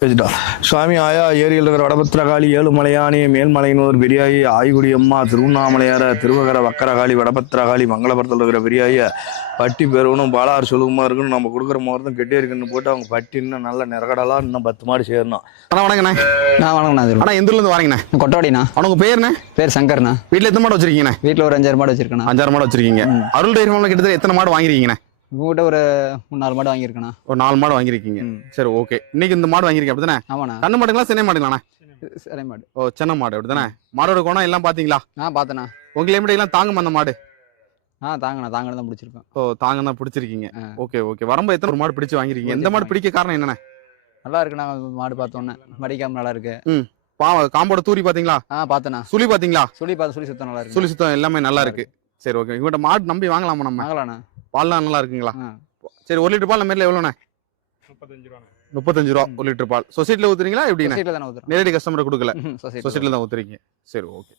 பேசிட்டா சுவாமி ஆயா ஏரியில் இருக்கிற வடபத்திரகாளி ஏழுமலையானி மேல்மலையனூர் பெரியாயி ஆய்குடி அம்மா திருவண்ணாமலையார திருவகர வக்கரகாளி வடபத்திரகாளி மங்களபுரத்தில் இருக்கிற பெரியாய பட்டி பெருவனும் பாலாறு சுழுகுமா இருக்குன்னு நம்ம கொடுக்குற முகூர்த்தம் கெட்டே இருக்குன்னு போட்டு அவங்க பட்டி இன்னும் நல்ல நிறகடலாம் இன்னும் 10 மாடு சேரணும். அண்ணா வணக்கண்ணே. வணக்கண்ணா. அண்ணா எந்த ஊர்லேருந்து வரீங்கண்ணே? கொட்டவாடிண்ணா. அவனுக்கு பேருண்ணே? பேர் சங்கர்ண்ணா. வீட்டில் எத்தனை மாடு வச்சிருக்கீங்கண்ணே? வீட்டில் ஒரு 5-6 மாடு வச்சிருக்கேண்ணா. 5-6 மாடு வச்சிருக்கீங்க. அருள் டைரி ஃபார்ம்ல கிட்டத்தட்ட எத்தனை மாடு வாங்கிருக்கீங்கண்ணே? உங்ககிட்ட ஒரு 3-4 மாடு வாங்கியிருக்கேண்ணா. ஒரு 4 மாடு வாங்கிருக்கீங்க. சரி, ஓகே. இன்னைக்கு இந்த மாடு வாங்கிருக்கீங்க அப்படிதானே? ஆமாண்ணா. கண்ணு மாடுங்களா சென்னை மாடுங்களாண்ணே? சரி மாடு. ஓ, சென்னை மாடு அப்படிதானே? மாடோட குணம் எல்லாம் பாத்தீங்களா? பார்த்தேண்ணா. உங்களை எப்படி எல்லாம் தாங்குமா அந்த மாடு? தாங்கண்ணா. தான் பிடிச்சிருக்கேன். ஓ, தாங்க தான் பிடிச்சிருக்கீங்க. Okay okay. வரம்பு எத்தனை ஒரு மாடு பிடிச்சு வாங்கிருக்கீங்க? எந்த மாடு பிடிக்க காரணம் என்னண்ணே? நல்லா இருக்குண்ணா. மாடு பார்த்தோன்னே மடிக்காம நல்லா இருக்கு. காம்போட தூரி பாத்தீங்களா? பார்த்தேண்ணா. சுழி பாத்தீங்களா? சுழி சுத்தம் நல்லா இருக்கு. சுழி சுத்தம் எல்லாமே நல்லா இருக்கு. சரி, ஓகே. இவன்ட்ட மாடு நம்பி வாங்கலாமா நம்ம? வாங்கலாண்ணா. பால்லாம் நல்லா இருக்குங்களா? சரி, 1 லிட்டர் பால் நம்ம மேல எவ்வளோண்ணே? 35 ரூபா 1 லிட்டர் பால். சொசைட்டில ஊத்துறீங்களா எப்படிண்ணே? சொசைட்டில தானே ஊத்துறோம். நேரடி கஸ்டமர் கொடுக்கல, சொசைட்டில சொசைட்டில தான் ஊத்துறீங்க. சரி, ஓகே.